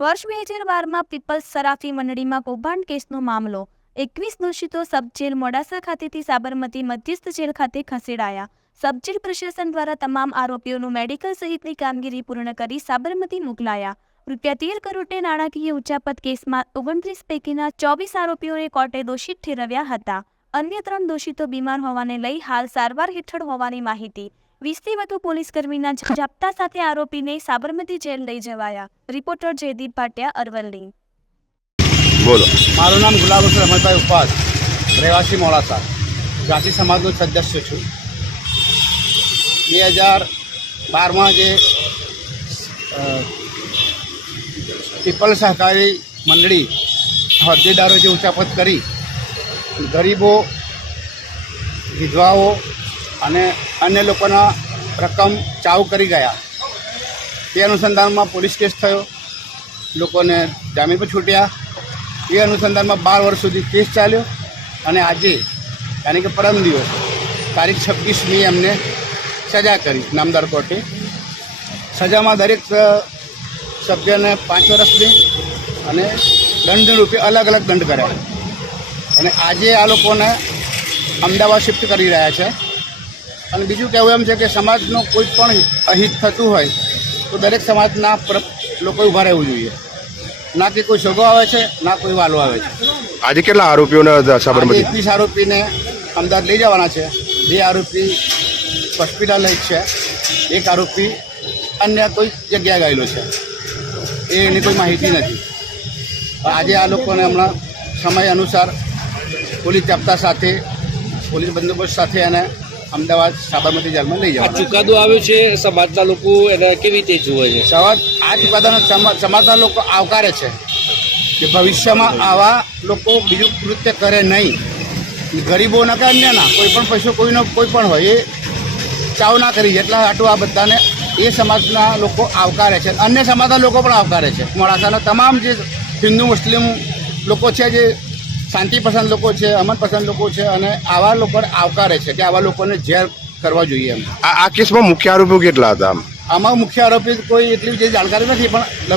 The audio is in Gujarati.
વર્ષ બે હજાર બારમાં પીપલ્સ સરાફી મંડળીમાં કૌભાંડ કેસનો મામલો. એકવીસ દોષિતો સબજેલ મોડાસા ખાતેથી સાબરમતી મધ્યસ્થ જેલ ખાતે ખસેડાયા. સબજેલ પ્રશાસન દ્વારા તમામ આરોપીઓનું મેડિકલ સહિતની કામગીરી પૂર્ણ કરી સાબરમતી મોકલાયા. રૂપિયા તેર કરોડને નાણાકીય ઉચાપત કેસમાં ઓગણત્રીસ પૈકીના ચોવીસ આરોપીઓને કોર્ટે દોષિત ઠેરવ્યા હતા. અન્ય ત્રણ દોષિતો બીમાર હોવાને લઈ હાલ સારવાર હેઠળ હોવાની માહિતી વીસથી વધુ પોલીસ કર્મીના જાપ્તા સાથે આરોપીને સાબરમતી જેલ લઈ જવાયા. રિપોર્ટર જયદીપ ભાટિયા અરવલ્લી. બોલો. મારું નામ ગુલાબ હુસેન રમણભાઈ ઉપાસ રહેવાસી મોડાસા. જાતિ સમાજનો સદસ્ય છું. બે હજાર બારમાં જે પીપલ સહકારી મંડળી હોદ્દેદારો જે ઉચાપત કરી ગરીબો વિધવાઓ અને અન્ય લોકોના રકમ ચાવ કરી ગયા. તે અનુસંધાનમાં પોલીસ કેસ થયો. લોકોને જામીન પર છૂટ્યા. એ અનુસંધાનમાં બાર વર્ષ સુધી કેસ ચાલ્યો અને આજે યાની કે પરમ દિવસ તારીખ છવ્વીસમી એમને સજા કરી નામદાર કોર્ટે. સજામાં દરેક સભ્યને પાંચ વર્ષની અને દંડ રૂપે અલગ અલગ દંડ કર્યા. અને આજે આ લોકોને અમદાવાદ શિફ્ટ કરી રહ્યા છે. અને બીજું કહેવું એમ છે કે સમાજનું કોઈ પણ અહિત થતું હોય તો દરેક સમાજના લોકો ઊભા રહેવું જોઈએ. ના કે કોઈ સગો આવે છે ના કોઈ વાલો આવે છે. આજે કેટલા આરોપીઓને સાબરમતી? એકવીસ આરોપીને અમદાવાદ લઈ જવાના છે. બે આરોપી હોસ્પિટલ છે એક આરોપી અન્ય કોઈ જગ્યાએ ગયેલો છે. એ એની કોઈ માહિતી નથી. આજે આ લોકોને હમણાં સમય અનુસાર પોલીસ જપ્તા સાથે પોલીસ બંદોબસ્ત સાથે એને અમદાવાદ સાબરમતી જેલમાં લઈ આ ચુકાદો આવ્યો છે સમાજના લોકો એને કેવી રીતે જુએ છે? સમાજ આ ચુકાદાનો સમા- સમાજના લોકો આવકારે છે કે ભવિષ્યમાં આવા લોકો બીજું કૃત્ય કરે નહીં. ગરીબોના કે અન્યના કોઈ પણ પૈસો કોઈનો કોઈ પણ હોય એ ચાવ ના કરી. એટલા હાટું આ બધાને એ સમાજના લોકો આવકારે છે. અન્ય સમાજના લોકો પણ આવકારે છે. મોડાસાના તમામ જે હિન્દુ મુસ્લિમ લોકો છે જે શાંતિ પસંદ લોકો છે અમન પસંદ લોકો છે અને આવા લોકો આવકારે છે કે આવા લોકોને ઝેર કરવા જોઈએ એમ. આ આ કેસમાં મુખ્ય આરોપીઓ કેટલા હતા આમાં? મુખ્ય આરોપી કોઈ એટલી જે જાણકારી નથી પણ લગભગ